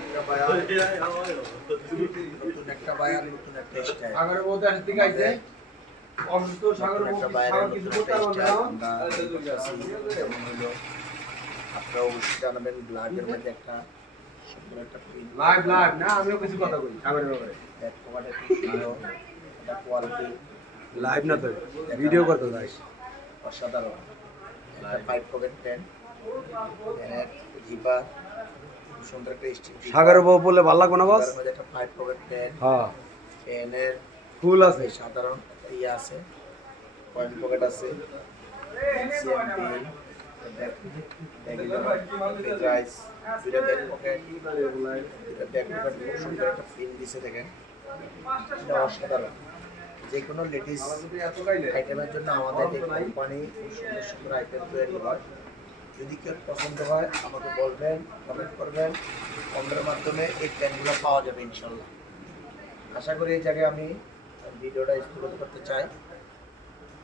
একটা বায়ার নতুন একটা বায়ার নতুন একটা স্টাইল। সাগরের মধ্যে আসতে গাইছে অসুস্থ সাগরের একটা মধ্যে বায়ার সাগর নতুন কিছু একটা করতে পারবে স্টাইল না। আমরা করতেছি। যেমন হলো আপনারা অবশ্যই জানাবেন ব্ল্যাকের মধ্যে একটা সুন্দর একটা প্রিন্ট লাইভ না আমিও কিছু কথা বলি সাগরের ব্যাপারে। ব্যাক কভারটা খুব সুন্দর একটা কোয়ালিটি লাইভ না তো ভিডিও করতে যাই। অসাধারণ একটা 5 পকেট পেন পেনের জিপার খুব সুন্দর একটা স্টিল সাগরের বউ বলে ভালো লাগবে না বস? তার মধ্যে একটা 5 পকেট পেন হ্যাঁ পেনের ফুল আছে। সাধারণ একটা ইয়ে আছে পয়েন্ট পকেট আছে সিএম পেন গাইস দুইটা ব্যাক পকেট ব্যাক পকেট খুব সুন্দর একটা ফিল দিছে দেখেন এটা অসাধারণ যে কোনো লেডিস আইটেমের জন্য আমাদের এই কোম্পানি খুব সুন্দর সুন্দর আইটেম তৈরি হয়। যদি কেউ পছন্দ হয় আমাকে বলবেন, কমেন্ট করবেন, কমেন্টের মাধ্যমে এই প্যানগুলো পাওয়া যাবে ইনশাল্লাহ। আশা করি এই জায়গায় আমি ভিডিওটা স্থগিত করতে চাই।